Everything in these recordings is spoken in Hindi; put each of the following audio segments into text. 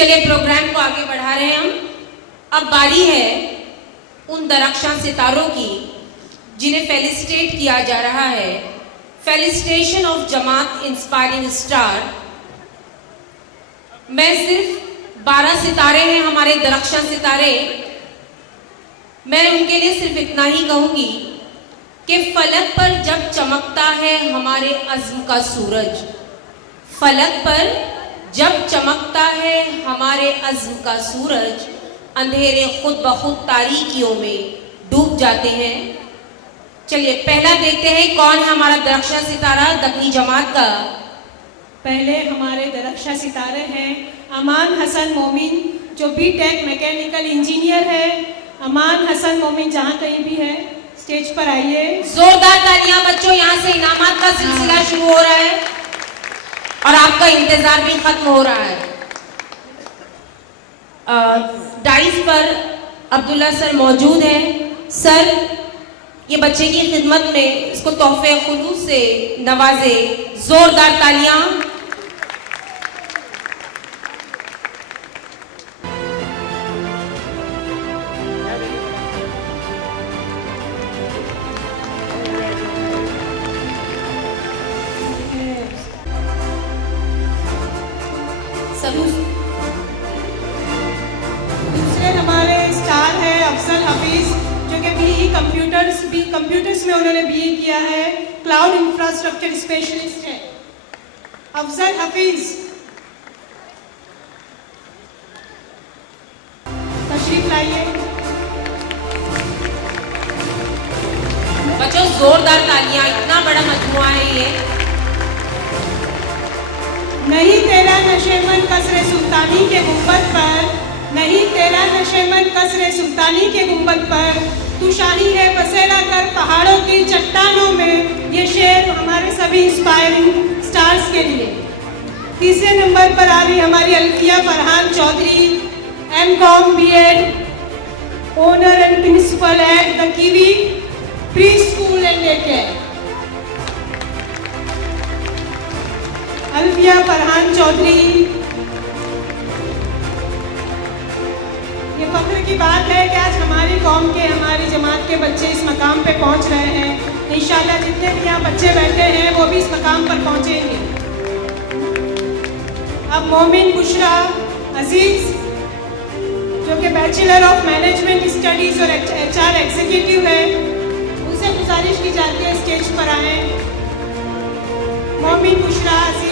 चलिए प्रोग्राम को आगे बढ़ा रहे हैं हम। अब बारी है उन दरख्शां सितारों की जिन्हें फेलिसिटेट किया जा रहा है। Felicitation of Jamaat inspiring star. मैं सिर्फ 12 सितारे हैं हमारे दरख्शां सितारे। मैं उनके लिए सिर्फ इतना ही कहूंगी कि फलक पर जब चमकता है हमारे अज़्म का सूरज, फलक पर जब चमकता है हमारे अज़्म का सूरज, अंधेरे खुद ब खुद तारीकियों में डूब जाते हैं। चलिए पहला देखते हैं कौन है हमारा दरख्शां सितारा दक्नी जमात का। पहले हमारे दरख्शां सितारे हैं अमान हसन मोमिन, जो बीटेक मैकेनिकल इंजीनियर है। अमान हसन मोमिन जहाँ कहीं भी है स्टेज पर आइए। जोरदार तालियां बच्चों, यहाँ से इनामात का सिलसिला शुरू हो रहा है और आपका इंतजार भी खत्म हो रहा है। डाइस पर अब्दुल्ला सर मौजूद हैं। सर ये बच्चे की खिदमत में इसको तोहफे खुलूस से नवाजे। जोरदार तालियां। दूसरे हमारे स्टार है अफजल हफीज, जो कि कंप्यूटर्स में उन्होंने बीए किया है। क्लाउड इंफ्रास्ट्रक्चर स्पेशलिस्ट है अफजल हफीज। तशरीफ लाइए बच्चों, जोरदार तालियां। इतना बड़ा मजमुआ है ये। नहीं तेरा नशेमन कसरे सुल्तानी के गुंबद पर, नहीं तेरा नशेमन कसरे सुल्तानी के गुंबद पर, तू शाही है बसेरा कर पहाड़ों की चट्टानों में। ये शेर हमारे सभी इंस्पायरिंग स्टार्स के लिए। तीसरे नंबर पर आ रही हमारी Alfiya Farhan Chaudhary, MCom BEd, owner and principal at the Kiwi pre school and day care. Alfiya Farhan Chaudhary, ये फख्र की बात है कि आज हमारी कौम के, हमारी जमात के बच्चे इस मकाम पे पहुंच रहे हैं। इंशाल्लाह जितने भी यहाँ बच्चे बैठे हैं वो भी इस मकाम पर पहुंचेंगे। अब मोमिन बुशरा अजीज, जो कि बैचलर ऑफ मैनेजमेंट स्टडीज और HR एग्जीक्यूटिव है, उनसे गुजारिश की जाती है स्टेज पर आए। मोमिन बुशरा अजीज।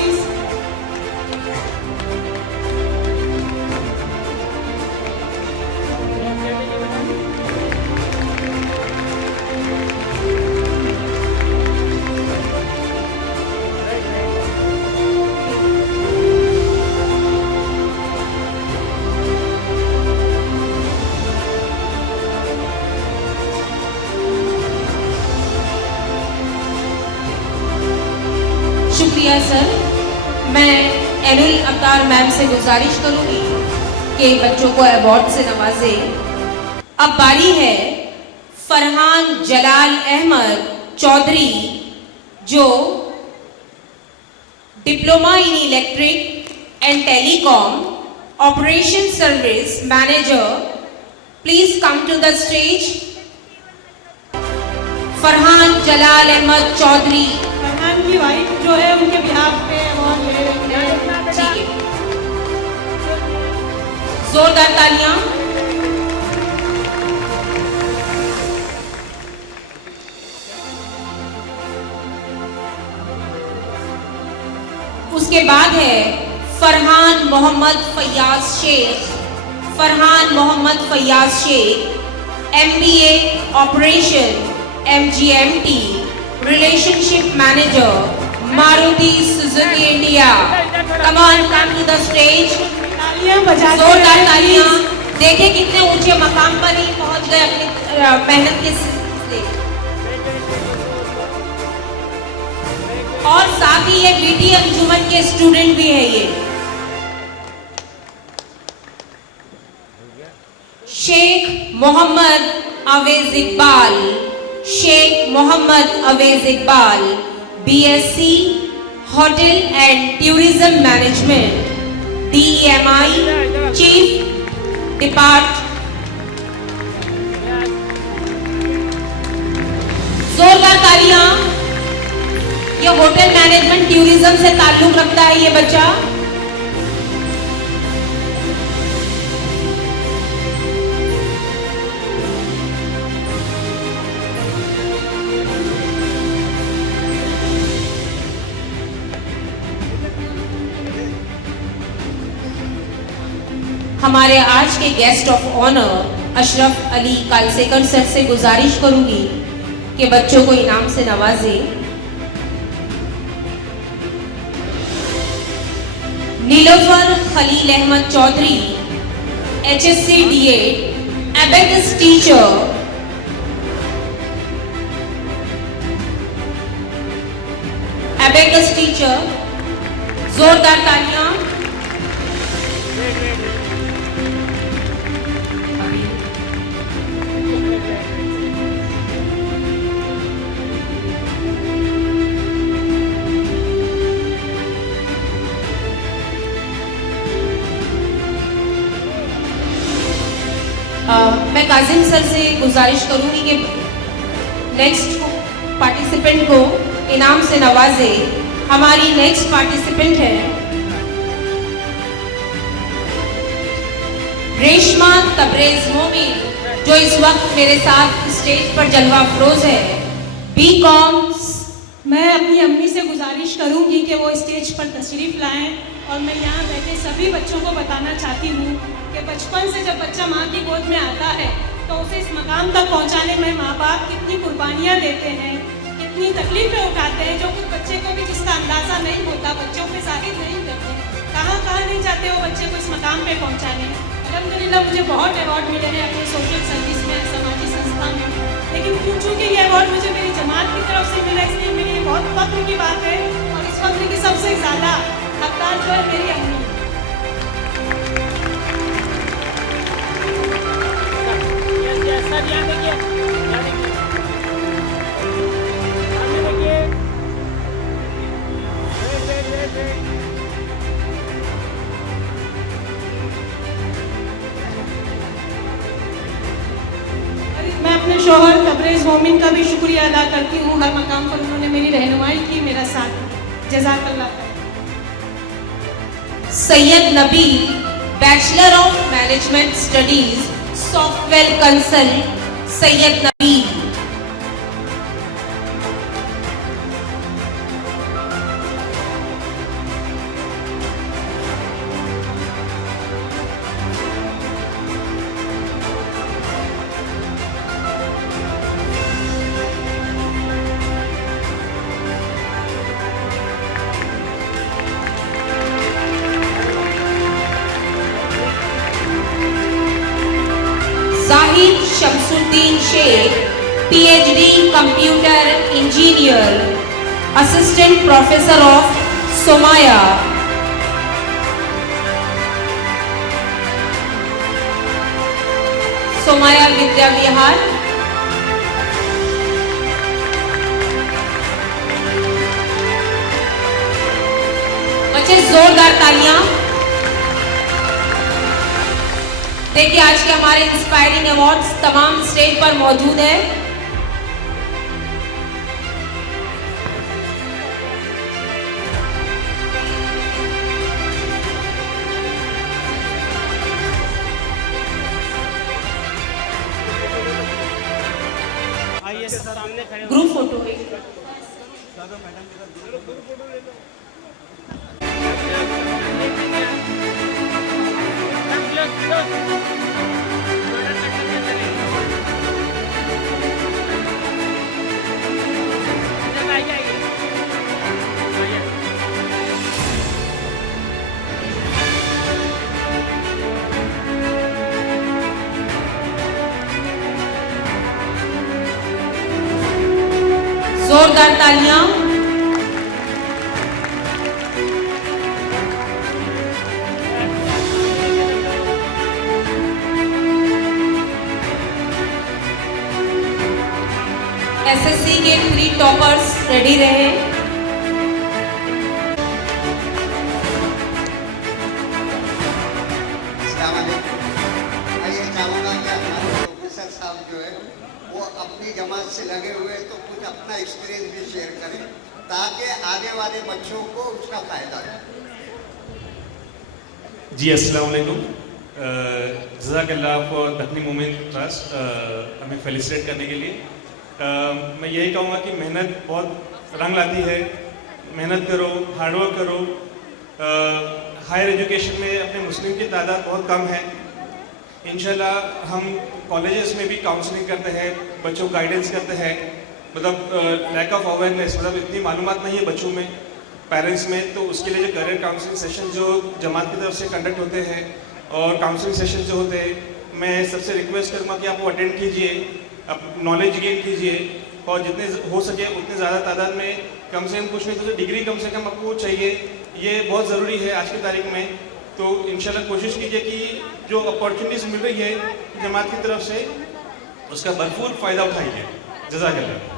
शुक्रिया सर। मैं एनुल अवतार मैम से गुजारिश करूंगी कि बच्चों को अवार्ड से नवाजे। अब बारी है फरहान जलाल अहमद चौधरी, जो diploma in electric and telecom operation service manager. Please come to the stage. Farhan Jalal Ahmed Chaudhary. Farhan की वाइफ जो है उनके बिहाफ पे अवार्ड ले रही है। ठीक है, जोरदार तालियां। उसके बाद है Farhan Mohammad Faiyaz Shaikh. Farhan Mohammad Faiyaz Shaikh, MBA operation MGMT relationship manager Maruti Suzuki India. Come on, come to the stage. जोरदार तालियां। देखें कितने ऊंचे मकाम पर ही पहुंच गए अपनी मेहनत के सिलसिले। और साथ ही ये BT अंजुमन के स्टूडेंट भी है। ये Shaikh Mohammad Awez Iqbal, Shaikh Mohammad Awez Iqbal, BSc hotel and tourism management, DEMI Chief Depart। जोरदार तालियां। ये होटल मैनेजमेंट टूरिज्म से ताल्लुक रखता है ये बच्चा। हमारे आज के guest of honour Ashraf Ali Kalsekar sir से गुजारिश करूंगी कि बच्चों को इनाम से नवाजे। Nilofar Khalil Ahmed Chaudhary HSC D8 abacus teacher. Abacus teacher. जोरदार तालियां। मैं काजिम सर से गुजारिश करूंगी कि नेक्स्ट पार्टिसिपेंट को इनाम से नवाजे। हमारी नेक्स्ट पार्टिसिपेंट है रेशमा तबरेज मोमिन, जो इस वक्त मेरे साथ स्टेज पर जलवा अफरोज है। BCom। मैं अपनी अम्मी से गुजारिश करूंगी कि वो स्टेज पर तशरीफ़ लाएं और मैं यहाँ बैठे सभी बच्चों को बताना चाहती हूँ कि बचपन से जब बच्चा माँ की गोद में आता है तो उसे इस मकाम तक पहुँचाने में माँ बाप कितनी कुर्बानियाँ देते हैं, कितनी तकलीफ़ें उठाते हैं, जो कुछ बच्चे को भी जिसका अंदाज़ा नहीं होता, बच्चों पे जाहिर नहीं करते। कहाँ नहीं जाते वो बच्चे को इस मकाम पे पहुँचाने। अल्हम्दुलिल्लाह मुझे बहुत अवार्ड मिले हैं अपनी सोशल सर्विस में, समाजी संस्था में, लेकिन चूँकि ये अवार्ड मुझे मेरी जमात की तरफ से मिला, इसलिए मेरे लिए बहुत फख्र की बात है। और इस फख्र की सबसे ज़्यादा हकदार जो है मेरी अम्मी। मैं अपने शोहर तबरेज मोमिन का भी शुक्रिया अदा करती हूँ। हर मकाम पर उन्होंने मेरी रहनुमाई की, मेरा साथ। जज़ाकल्लाह खैर। Syed Nabi bachelor of management studies software consult. Syed Nabi. Zahid Shamsuddin Shaikh PhD computer engineer, assistant professor of Somaiya. Somaiya Vidya Vihar. बच्चे जोरदार तालियां। देखिए आज के हमारे इंस्पायरिंग अवार्ड्स तमाम स्टेज पर मौजूद है। ग्रुप फोटो है। जोरदार तालियां। SSC के 3 टॉपर्स रेडी रहे। अपनी जमात से लगे हुए तो कुछ अपना एक्सपीरियंस भी शेयर करें ताकि आगे वाले बच्चों को उसका फ़ायदा हो। जी अस्सलाम वालेकुम। जज़ाकल्लाह फॉर दफनी मोमेंट ट्रस्ट हमें फेलिसिटेट करने के लिए। मैं यही कहूँगा कि मेहनत बहुत रंग लाती है। मेहनत करो, हार्डवर्क करो। हायर एजुकेशन में अपने मुस्लिम की तादाद बहुत कम है। इंशाल्लाह हम कॉलेजेस में भी काउंसलिंग करते हैं, बच्चों को गाइडेंस करते हैं। मतलब लैक ऑफ अवेयरनेस, मतलब इतनी मालूमात नहीं है बच्चों में, पेरेंट्स में, तो उसके लिए जो करियर काउंसलिंग सेशन जो जमात की तरफ से कंडक्ट होते हैं और काउंसलिंग सेशन जो होते हैं, मैं सबसे रिक्वेस्ट करूँगा कि आप वो अटेंड कीजिए, आप नॉलेज गेन कीजिए और जितने हो सके उतने ज़्यादा तादाद में, कम से कम कुछ नहीं तो डिग्री कम से कम आपको चाहिए। ये बहुत ज़रूरी है आज की तारीख में। तो इंशाल्लाह कोशिश कीजिए कि जो अपॉर्चुनिटीज़ मिल रही है जमात की तरफ से उसका भरपूर फ़ायदा उठाइए। जज़ाकल्लाह।